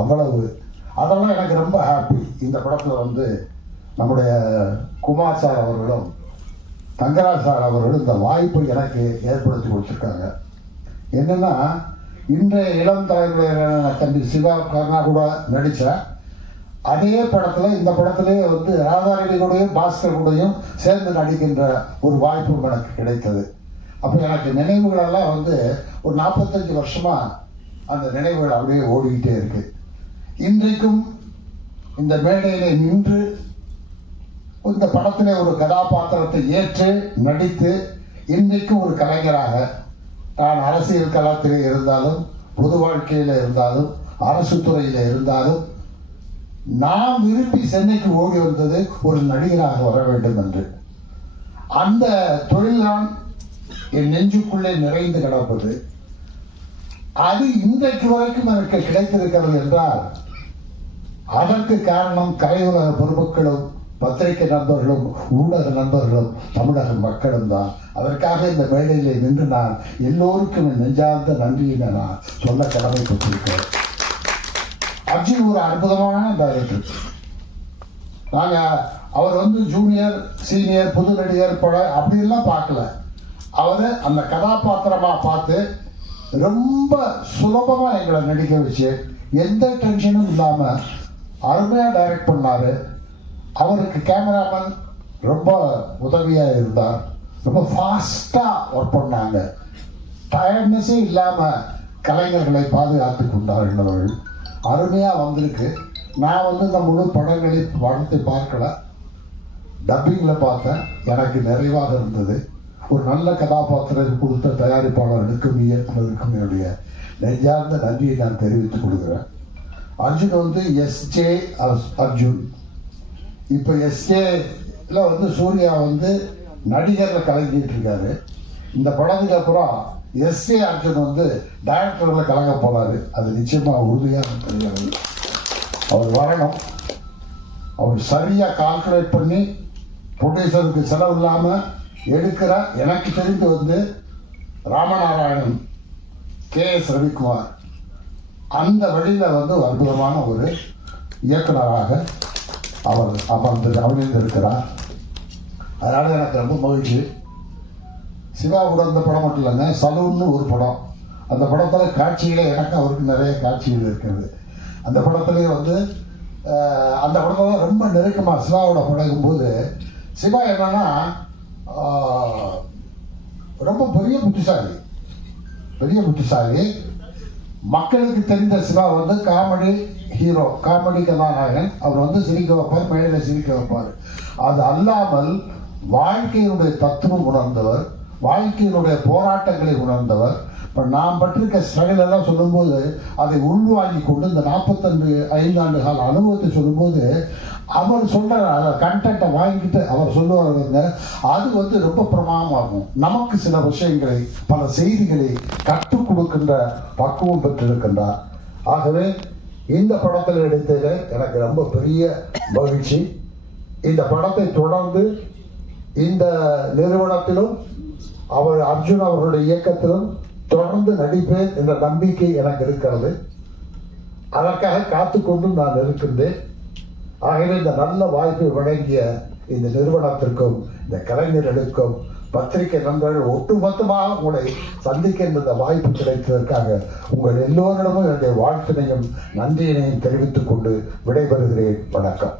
அவ்வளவு. அதெல்லாம் எனக்கு ரொம்ப ஹாப்பி இந்த படத்தில் வந்து நம்முடைய குமார் சார் அவர்களும் தங்கராஜ் சார் அவர்களும் இந்த வாய்ப்பை எனக்கு ஏற்படுத்தி கொடுத்துருக்காங்க. என்னென்னா இன்றைய இளம் தலைமுறையினரான தம்பி சிவா கர்ணா கூட நடித்த அதே படத்தில் இந்த படத்திலேயே வந்து ராதாரவி கூடயும் பாஸ்கர் கூடயும் சேர்ந்து நடிக்கின்ற ஒரு வாய்ப்பும் எனக்கு கிடைத்தது. அப்போ எனக்கு நினைவுகளெல்லாம் வந்து ஒரு நாற்பத்தஞ்சு வருஷமாக அந்த நினைவுகள் அப்படியே ஓடிக்கிட்டே இருக்குது இன்றைக்கும் இந்த மேடையிலே நின்று இந்த படத்திலே ஒரு கதாபாத்திரத்தை ஏற்று நடித்து இன்றைக்கும் ஒரு கலைஞராக நான் அரசியல் களத்திலே இருந்தாலும் பொது வாழ்க்கையில் இருந்தாலும் அரசு துறையில் இருந்தாலும் நான் விரும்பி சென்னைக்கு ஓடி வந்தது ஒரு நடிகராக வர வேண்டும் என்று. அந்த தொழில்தான் என் நெஞ்சுக்குள்ளே நிறைந்து கிடப்பது. அது இன்றைக்கு வரைக்கும் எனக்கு கிடைத்திருக்கிறது என்றால் அதற்கு காரணம் கலையுலக பொதுமக்களும் பத்திரிகை நண்பர்களும் ஊடக நண்பர்களும் தமிழக மக்களும் தான். அதற்காக இந்த மேடையிலே நின்று நான் எல்லோருக்கும் நெஞ்சார்ந்த நன்றியினை நான் சொல்ல கடமைப்பட்டிருக்கிறேன். அர்ஜுன் ஒரு அற்புதமான டைரக்டர். நாங்க அவர் வந்து ஜூனியர் சீனியர் புது நடிகர் பட அப்படியெல்லாம் பார்க்கல. அவரு அந்த கதாபாத்திரமா பார்த்து ரொம்ப சுலபமா எங்களை நடிக்க வச்சு எந்த டென்ஷனும் இல்லாம அருமையாக டைரக்ட் பண்ணாரு. அவருக்கு கேமராமேன் ரொம்ப உதவியாக இருந்தார். ரொம்ப ஃபாஸ்ட்டாக ஒர்க் பண்ணாங்க. டயர்ட்னஸே இல்லாமல் கலைஞர்களை பாதுகாத்து கொண்டார்கள். அவர்கள் அருமையாக வந்திருக்கு. நான் வந்து இந்த முழு படங்களை படத்தை பார்க்கல. டப்பிங்கில் பார்த்தேன். எனக்கு நிறைவாக இருந்தது. ஒரு நல்ல கதாபாத்திரம் கொடுத்த தயாரிப்பாளர்களுக்கும் இயக்குநருக்கும் என்னுடைய நெஞ்சார்ந்த நன்றியை நான் தெரிவித்துக் கொள்கிறேன். அர்ஜுன் வந்து எஸ்ஜே அர்ஜுன். இப்போ எஸ்ஜேல வந்து சூர்யா வந்து நடிகர்ல கலங்கிட்டு இருக்காரு. இந்த படத்துக்கு அப்புறம் எஸ்ஏ அர்ஜுன் வந்து டைரக்டர்ல கலங்க போகிறாரு அது நிச்சயமா உறுதியாக தெரியாது. அவர் வரணும். அவர் சரியா கால்குலேட் பண்ணி ப்ரொடியூசருக்கு செலவு இல்லாம எடுக்கிற எனக்கு தெரிந்து வந்து ராமநாராயணன் கே எஸ் ரவிக்குமார் அந்த வழியில வந்து அற்புதமான ஒரு இயக்குனராக அவர் அமர்ந்து கவனித்திருக்கிறார். அதனால எனக்கு ரொம்ப மகிழ்ச்சி. சிவா அந்த படம் மட்டும் இல்லைங்க சலூன்னு ஒரு படம். அந்த படத்துல காட்சிகளே எனக்கு அவருக்கு நிறைய காட்சிகள் இருக்கிறது. அந்த படத்துலேயே வந்து அந்த படத்துல ரொம்ப நெருக்கமா சிவாவோட பழகும்போது சிவா என்னன்னா ரொம்ப பெரிய புத்திசாலி. பெரிய புத்திசாலி. மக்களுக்கு தெரிந்த சிவா வந்து காமெடி ஹீரோ. காமெடி கதாநாயகன் அவர் வந்து சிரிக்க வைப்பார் மேடையில் சிரிக்க வைப்பார். அது அல்லாமல் வாழ்க்கையினுடைய தத்துவம் உணர்ந்தவர் வாழ்க்கையினுடைய போராட்டங்களை உணர்ந்தவர். இப்போ நாம் பற்றிருக்க ஸ்ட்ரகிள் எல்லாம் சொல்லும்போது அதை உள்வாங்கி கொண்டு இந்த நாற்பத்தஞ்சு ஐந்தாண்டு கால அனுபவத்தை சொல்லும்போது அவர் சொல்ற கண்டென்ட்டை வாங்கிட்டு அவர் சொல்லுவாருங்க அது வந்து ரொம்ப பிரமாதமாகும். நமக்கு சில விஷயங்களை பல செய்திகளை கற்றுக் கொடுக்கின்ற பக்குவம் பெற்றிருக்கின்றார். ஆகவே இந்த படத்தில் எடுத்தது எனக்கு ரொம்ப பெரிய மகிழ்ச்சி. இந்த படத்தை தொடர்ந்து இந்த நிறுவனத்திலும் அவர் அர்ஜுன் அவர்களுடைய இயக்கத்திலும் தொடர்ந்து நடிப்பேன் என்ற நம்பிக்கை எனக்கு இருக்கிறது. அதற்காக காத்துக்கொண்டு நான் இருக்கின்றேன். ஆகவே இந்த நல்ல வாய்ப்பை வழங்கிய இந்த நிறுவனத்திற்கும் இந்த கலைஞர்களுக்கும் பத்திரிகை நண்பர்கள் ஒட்டுமொத்தமாக உங்களை சந்திக்கின்ற இந்த வாய்ப்பு கிடைத்ததற்காக உங்கள் எல்லோரிடமும் என்னுடைய வாழ்த்தினையும் நன்றியினையும் தெரிவித்துக் கொண்டு விடைபெறுகிறேன். வணக்கம்.